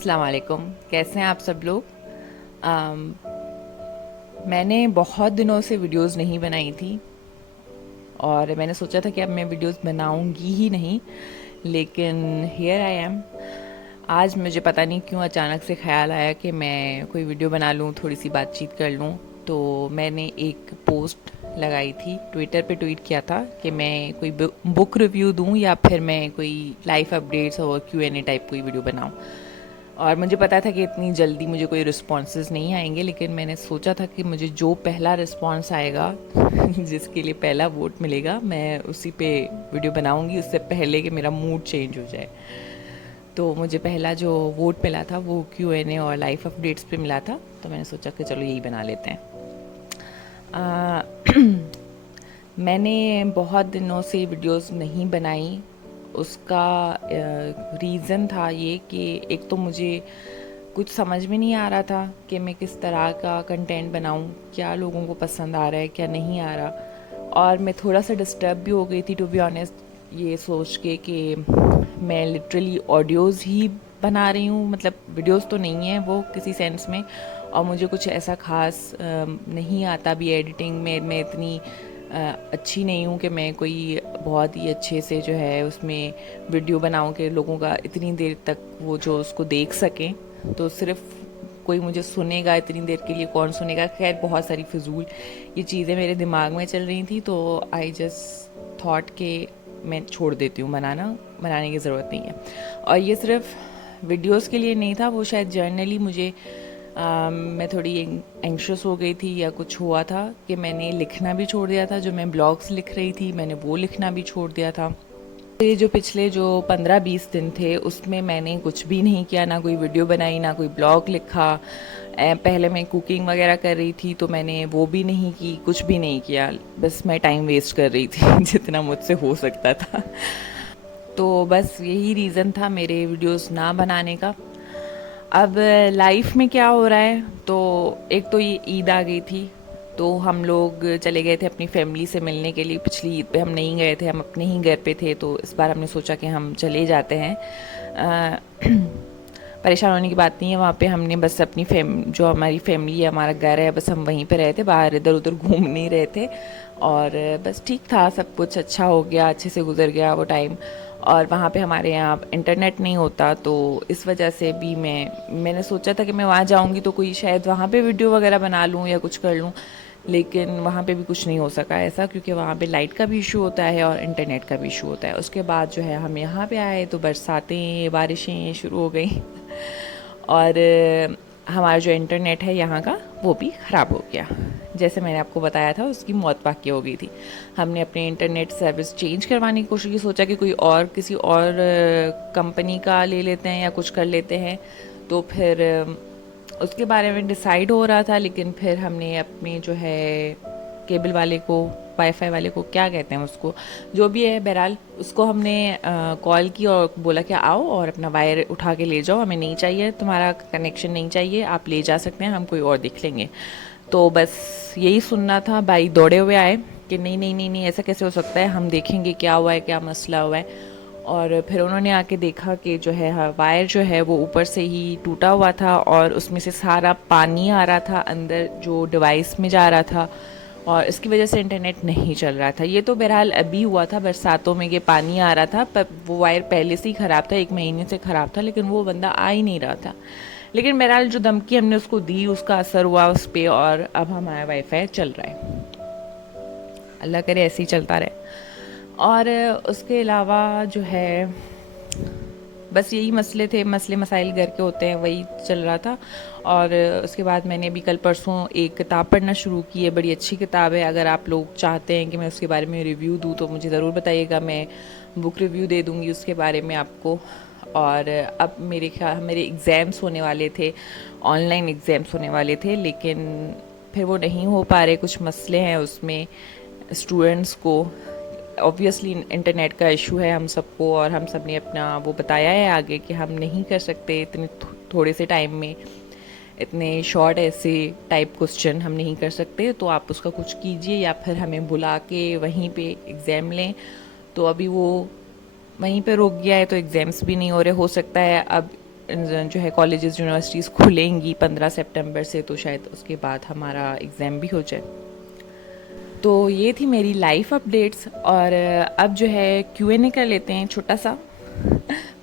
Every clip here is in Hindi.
अस्सलाम वालेकुम। कैसे हैं आप सब लोग। मैंने बहुत दिनों से वीडियोस नहीं बनाई थी और मैंने सोचा था कि अब मैं वीडियोस बनाऊंगी ही नहीं, लेकिन हियर आई एम। आज मुझे पता नहीं क्यों अचानक से ख्याल आया कि मैं कोई वीडियो बना लूँ, थोड़ी सी बातचीत कर लूँ। तो मैंने एक पोस्ट लगाई थी, ट्विटर पे ट्वीट किया था कि मैं कोई बुक रिव्यू दूँ या फिर मैं कोई लाइफ अपडेट्स और Q&A टाइप कोई वीडियो बनाऊँ। और मुझे पता था कि इतनी जल्दी मुझे कोई रिस्पॉन्सेज नहीं आएंगे, लेकिन मैंने सोचा था कि मुझे जो पहला रिस्पॉन्स आएगा जिसके लिए पहला वोट मिलेगा, मैं उसी पे वीडियो बनाऊंगी, उससे पहले कि मेरा मूड चेंज हो जाए। तो मुझे पहला जो वोट मिला था वो Q&A और लाइफ अपडेट्स पे मिला था, तो मैंने सोचा कि चलो यही बना लेते हैं। मैंने बहुत दिनों से वीडियोस नहीं बनाई। उसका रीज़न था ये कि एक तो मुझे कुछ समझ में नहीं आ रहा था कि मैं किस तरह का कंटेंट बनाऊं, क्या लोगों को पसंद आ रहा है क्या नहीं आ रहा। और मैं थोड़ा सा डिस्टर्ब भी हो गई थी टू बी ऑनेस्ट, ये सोच के कि मैं लिटरली ऑडियोज़ ही बना रही हूँ, मतलब वीडियोस तो नहीं है वो किसी सेंस में। और मुझे कुछ ऐसा ख़ास नहीं आता भी एडिटिंग में, मैं इतनी अच्छी नहीं हूँ कि मैं कोई बहुत ही अच्छे से जो है उसमें वीडियो बनाऊँ कि लोगों का इतनी देर तक वो जो उसको देख सकें। तो सिर्फ कोई मुझे सुनेगा इतनी देर के लिए, कौन सुनेगा। खैर बहुत सारी फिजूल ये चीज़ें मेरे दिमाग में चल रही थी, तो आई जस्ट थॉट के मैं छोड़ देती हूँ, बनाने की ज़रूरत नहीं है। और ये सिर्फ वीडियोस के लिए नहीं था, वो शायद जर्नली मुझे मैं थोड़ी एंक्शस हो गई थी या कुछ हुआ था कि मैंने लिखना भी छोड़ दिया था। जो मैं ब्लॉग्स लिख रही थी मैंने वो लिखना भी छोड़ दिया था। ये जो पिछले जो 15-20 दिन थे उसमें मैंने कुछ भी नहीं किया, ना कोई वीडियो बनाई ना कोई ब्लॉग लिखा। पहले मैं कुकिंग वगैरह कर रही थी तो मैंने वो भी नहीं की, कुछ भी नहीं किया, बस मैं टाइम वेस्ट कर रही थी जितना मुझसे हो सकता था। तो बस यही रीज़न था मेरे वीडियोस ना बनाने का। अब लाइफ में क्या हो रहा है, तो एक तो ये ईद आ गई थी, तो हम लोग चले गए थे अपनी फैमिली से मिलने के लिए। पिछली ईद पे हम नहीं गए थे, हम अपने ही घर पे थे, तो इस बार हमने सोचा कि हम चले जाते हैं। परेशान होने की बात नहीं है, वहाँ पे हमने बस अपनी जो हमारी फैमिली है, हमारा घर है, बस हम वहीं पे रहे थे, बाहर इधर उधर घूम नहीं रहे थे। और बस ठीक था, सब कुछ अच्छा हो गया, अच्छे से गुजर गया वो टाइम। और वहाँ पे हमारे यहाँ इंटरनेट नहीं होता, तो इस वजह से भी मैंने सोचा था कि मैं वहाँ जाऊँगी तो कोई शायद वहाँ पे वीडियो वगैरह बना लूँ या कुछ कर लूँ, लेकिन वहाँ पे भी कुछ नहीं हो सका ऐसा, क्योंकि वहाँ पे लाइट का भी इशू होता है और इंटरनेट का भी इशू होता है। उसके बाद जो है हम यहाँ पे आए तो बरसातें बारिशें शुरू हो गई और हमारा जो इंटरनेट है यहाँ का वो भी ख़राब हो गया। जैसे मैंने आपको बताया था उसकी मौत वाक़ई हो गई थी। हमने अपने इंटरनेट सर्विस चेंज करवाने की कोशिश की, सोचा कि कोई और किसी और कंपनी का ले लेते हैं या कुछ कर लेते हैं। तो फिर उसके बारे में डिसाइड हो रहा था, लेकिन फिर हमने अपने जो है केबल वाले को, वाईफाई वाले को, क्या कहते हैं उसको, जो भी है बहरहाल, उसको हमने कॉल की और बोला कि आओ और अपना वायर उठा के ले जाओ, हमें नहीं चाहिए, तुम्हारा कनेक्शन नहीं चाहिए, आप ले जा सकते हैं, हम कोई और देख लेंगे। तो बस यही सुनना था, भाई दौड़े हुए आए कि नहीं नहीं नहीं नहीं, ऐसा कैसे हो सकता है, हम देखेंगे क्या हुआ है, क्या मसला हुआ है। और फिर उन्होंने आके देखा कि जो है वायर जो है वो ऊपर से ही टूटा हुआ था और उसमें से सारा पानी आ रहा था अंदर जो डिवाइस में जा रहा था, और इसकी वजह से इंटरनेट नहीं चल रहा था। ये तो बहरहाल अभी हुआ था बरसातों में, कि पानी आ रहा था, पर वो वायर पहले से ही ख़राब था, 1 महीने से ख़राब था, लेकिन वो बंदा आ ही नहीं रहा था। लेकिन बहरहाल जो धमकी हमने उसको दी उसका असर हुआ उस पर, और अब हमारा वाईफाई चल रहा है। अल्लाह करे ऐसे ही चलता रहे। और उसके अलावा जो है बस यही मसले थे, मसले मसाइल घर के होते हैं, वही चल रहा था। और उसके बाद मैंने अभी कल परसों एक किताब पढ़ना शुरू की है, बड़ी अच्छी किताब है। अगर आप लोग चाहते हैं कि मैं उसके बारे में रिव्यू दूँ तो मुझे ज़रूर बताइएगा, मैं बुक रिव्यू दे दूँगी उसके बारे में आपको। और अब मेरे ख्याल मेरे एग्ज़ाम्स होने वाले थे, ऑनलाइन एग्ज़ाम्स होने वाले थे, लेकिन फिर वो नहीं हो पा रहे, कुछ मसले हैं उसमें स्टूडेंट्स को। ऑब्वियसली इंटरनेट का इशू है हम सबको, और हम सब ने अपना वो बताया है आगे कि हम नहीं कर सकते इतने थोड़े से टाइम में इतने शॉर्ट ऐसे टाइप क्वेश्चन हम नहीं कर सकते, तो आप उसका कुछ कीजिए या फिर हमें बुला के वहीं पे एग्ज़ाम लें। तो अभी वो वहीं पे रुक गया है, तो एग्ज़ाम्स भी नहीं हो रहे। हो सकता है अब जो है कॉलेजेस यूनिवर्सिटीज़ खुलेंगी 15 सितंबर से, तो शायद उसके बाद हमारा एग्ज़ाम भी हो जाए। तो ये थी मेरी लाइफ अपडेट्स। और अब जो है Q&A कर लेते हैं छोटा सा।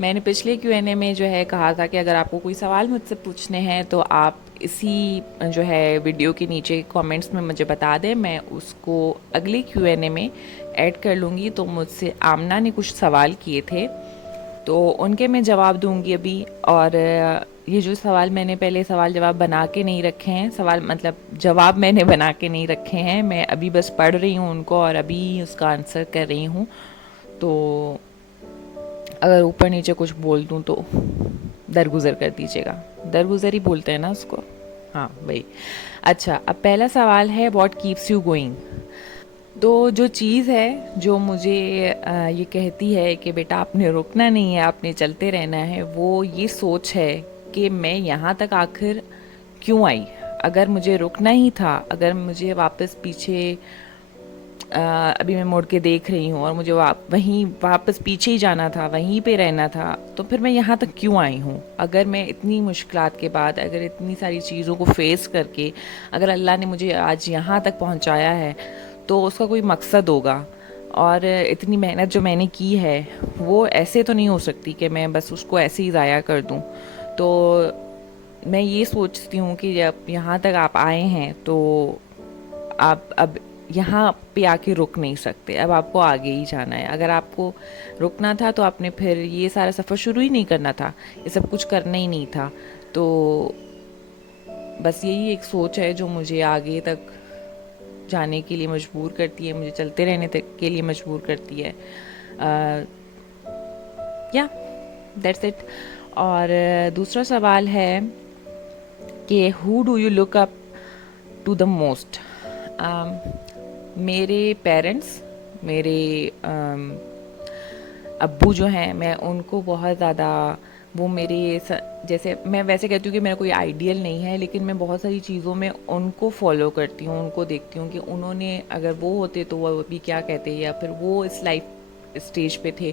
मैंने पिछले Q&A में जो है कहा था कि अगर आपको कोई सवाल मुझसे पूछने हैं तो आप इसी जो है वीडियो के नीचे कमेंट्स में मुझे बता दें, मैं उसको अगले Q&A में ऐड कर लूँगी। तो मुझसे आमना ने कुछ सवाल किए थे, तो उनके मैं जवाब दूंगी अभी। और ये जो सवाल मैंने पहले सवाल जवाब बना के नहीं रखे हैं, सवाल मतलब जवाब मैंने बना के नहीं रखे हैं, मैं अभी बस पढ़ रही हूँ उनको और अभी उसका आंसर कर रही हूँ। तो अगर ऊपर नीचे कुछ बोल दूँ तो दरगुजर कर दीजिएगा। दरगुजर ही बोलते हैं ना उसको, हाँ भाई। अच्छा, अब पहला सवाल है व्हाट कीप्स यू गोइंग। तो जो चीज़ है जो मुझे ये कहती है कि बेटा आपने रुकना नहीं है, आपने चलते रहना है, वो ये सोच है कि मैं यहाँ तक आखिर क्यों आई। अगर मुझे रुकना ही था, अगर मुझे वापस पीछे अभी मैं मुड़ के देख रही हूँ और मुझे वहीं वापस पीछे ही जाना था, वहीं पे रहना था, तो फिर मैं यहाँ तक क्यों आई हूँ। अगर मैं इतनी मुश्किलात के बाद, अगर इतनी सारी चीज़ों को फेस करके, अगर अल्लाह ने मुझे आज यहाँ तक पहुँचाया है तो उसका कोई मकसद होगा। और इतनी मेहनत जो मैंने की है वो ऐसे तो नहीं हो सकती कि मैं बस उसको ऐसे ही ज़ाया कर दूँ। तो मैं ये सोचती हूँ कि जब यहाँ तक आप आए हैं तो आप अब यहाँ पे आके रुक नहीं सकते, अब आपको आगे ही जाना है। अगर आपको रुकना था तो आपने फिर ये सारा सफ़र शुरू ही नहीं करना था, ये सब कुछ करना ही नहीं था। तो बस यही एक सोच है जो मुझे आगे तक जाने के लिए मजबूर करती है, मुझे चलते रहने तक के लिए मजबूर करती है। या दैट्स इट। और दूसरा सवाल है कि who do you look up to the most. मेरे पेरेंट्स, मेरे अब्बू जो हैं, मैं उनको बहुत ज़्यादा, वो मेरे जैसे, मैं वैसे कहती हूँ कि मेरा कोई आइडियल नहीं है, लेकिन मैं बहुत सारी चीज़ों में उनको फॉलो करती हूँ, उनको देखती हूँ कि उन्होंने, अगर वो होते तो वो अभी क्या कहते, या फिर वो इस लाइफ स्टेज पे थे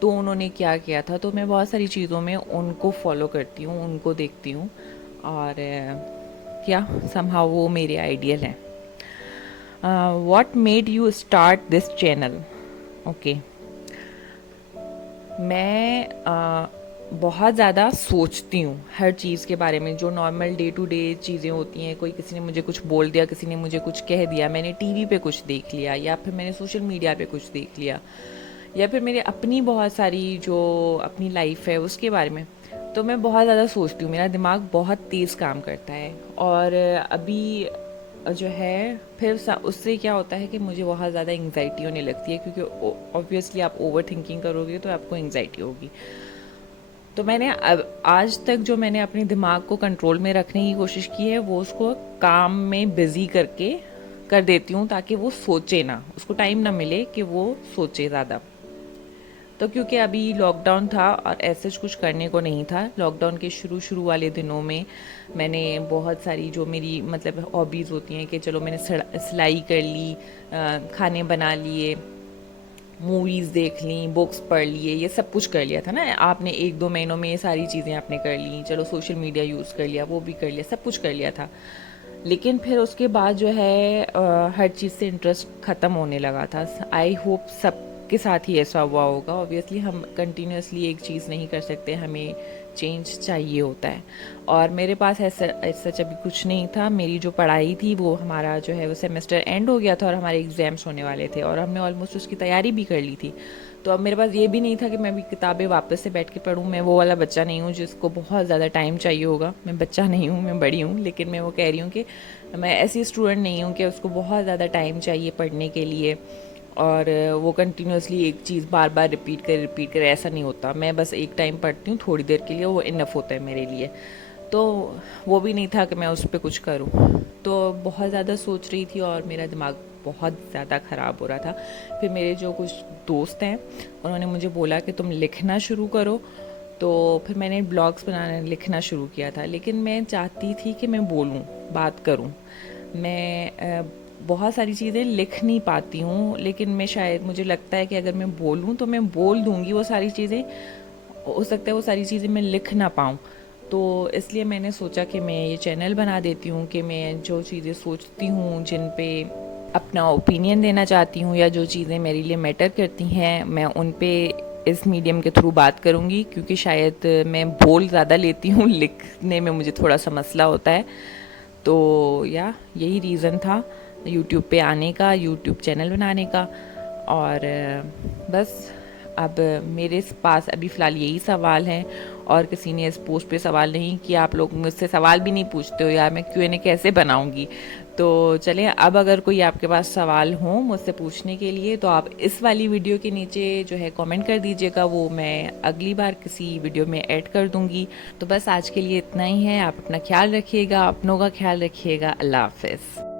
तो उन्होंने क्या किया था। तो मैं बहुत सारी चीज़ों में उनको फॉलो करती हूँ, उनको देखती हूँ, और क्या समहाउ वो मेरे आइडियल हैं। What made you start this channel. Okay, मैं बहुत ज़्यादा सोचती हूँ हर चीज़ के बारे में, जो नॉर्मल डे टू डे चीज़ें होती हैं। कोई किसी ने मुझे कुछ बोल दिया, किसी ने मुझे कुछ कह दिया, मैंने टीवी पे कुछ देख लिया, या फिर मैंने सोशल मीडिया पे कुछ देख लिया, या फिर मेरे अपनी बहुत सारी जो अपनी लाइफ है उसके बारे में। तो मैं बहुत ज़्यादा सोचती हूँ, मेरा दिमाग बहुत तेज़ काम करता है। और अभी जो है फिर उससे क्या होता है कि मुझे बहुत ज़्यादा एंग्जाइटी होने लगती है, क्योंकि ऑब्वियसली आप ओवर थिंकिंग करोगे तो आपको एंग्जाइटी होगी। तो मैंने अब आज तक जो मैंने अपने दिमाग को कंट्रोल में रखने की कोशिश की है, वो उसको काम में बिज़ी करके कर देती हूँ, ताकि वो सोचे ना, उसको टाइम ना मिले कि वो सोचे ज़्यादा। तो क्योंकि अभी लॉकडाउन था और ऐसे कुछ करने को नहीं था, लॉकडाउन के शुरू वाले दिनों में मैंने बहुत सारी जो मेरी मतलब हॉबीज़ होती हैं कि चलो मैंने सिलाई कर ली, खाने बना लिए, मूवीज़ देख ली, बुक्स पढ़ लिए, ये सब कुछ कर लिया था ना आपने। 1-2 महीनों में ये सारी चीज़ें आपने कर ली, चलो सोशल मीडिया यूज़ कर लिया, वो भी कर लिया, सब कुछ कर लिया था। लेकिन फिर उसके बाद जो है हर चीज़ से इंटरेस्ट ख़त्म होने लगा था। आई होप सबके साथ ही ऐसा हुआ होगा। ऑब्वियसली हम कंटिन्यूसली एक चीज़ नहीं कर सकते, हमें चेंज चाहिए होता है। और मेरे पास ऐसा सच अभी कुछ नहीं था। मेरी जो पढ़ाई थी वो, हमारा जो है वो सेमेस्टर एंड हो गया था और हमारे एग्ज़ाम्स होने वाले थे, और हमने ऑलमोस्ट उसकी तैयारी भी कर ली थी। तो अब मेरे पास ये भी नहीं था कि मैं भी किताबें वापस से बैठ के पढूँ। मैं वो वाला बच्चा नहीं हूँ जिसको बहुत ज़्यादा टाइम चाहिए होगा। मैं बच्चा नहीं हूँ, मैं बड़ी हूँ, लेकिन मैं वो कह रही हूँ कि मैं ऐसी स्टूडेंट नहीं हूँ कि उसको बहुत ज़्यादा टाइम चाहिए पढ़ने के लिए, और वो कंटिन्यूसली एक चीज़ बार बार रिपीट कर ऐसा नहीं होता। मैं बस एक टाइम पढ़ती हूँ थोड़ी देर के लिए, वो इनफ होता है मेरे लिए। तो वो भी नहीं था कि मैं उस पर कुछ करूँ। तो बहुत ज़्यादा सोच रही थी और मेरा दिमाग बहुत ज़्यादा ख़राब हो रहा था। फिर मेरे जो कुछ दोस्त हैं उन्होंने मुझे बोला कि तुम लिखना शुरू करो। तो फिर मैंने ब्लॉग्स बनाना लिखना शुरू किया था। लेकिन मैं चाहती थी कि मैं बोलूँ, बात करूँ। मैं बहुत सारी चीज़ें लिख नहीं पाती हूँ, लेकिन मैं शायद, मुझे लगता है कि अगर मैं बोलूँ तो मैं बोल दूँगी वो सारी चीज़ें। हो सकता है वो सारी चीज़ें मैं लिख ना पाऊँ, तो इसलिए मैंने सोचा कि मैं ये चैनल बना देती हूँ कि मैं जो चीज़ें सोचती हूँ, जिन पे अपना ओपिनियन देना चाहती हूँ या जो चीज़ें मेरे लिए मैटर करती हैं, मैं उन पे इस मीडियम के थ्रू बात करूँगी, क्योंकि शायद मैं बोल ज़्यादा लेती हूँ, लिखने में मुझे थोड़ा सा मसला होता है। तो या यही रीज़न था यूट्यूब पे आने का, यूट्यूब चैनल बनाने का। और बस अब मेरे पास अभी फ़िलहाल यही सवाल हैं, और किसी ने इस पोस्ट पे सवाल नहीं किया। आप लोग मुझसे सवाल भी नहीं पूछते हो यार, मैं Q&A कैसे बनाऊंगी। तो चलिए, अब अगर कोई आपके पास सवाल हो मुझसे पूछने के लिए, तो आप इस वाली वीडियो के नीचे जो है कमेंट कर दीजिएगा, वो मैं अगली बार किसी वीडियो में ऐड कर दूंगी। तो बस आज के लिए इतना ही है। आप अपना ख्याल रखिएगा, अपनों का ख्याल रखिएगा। अल्लाह हाफिज़।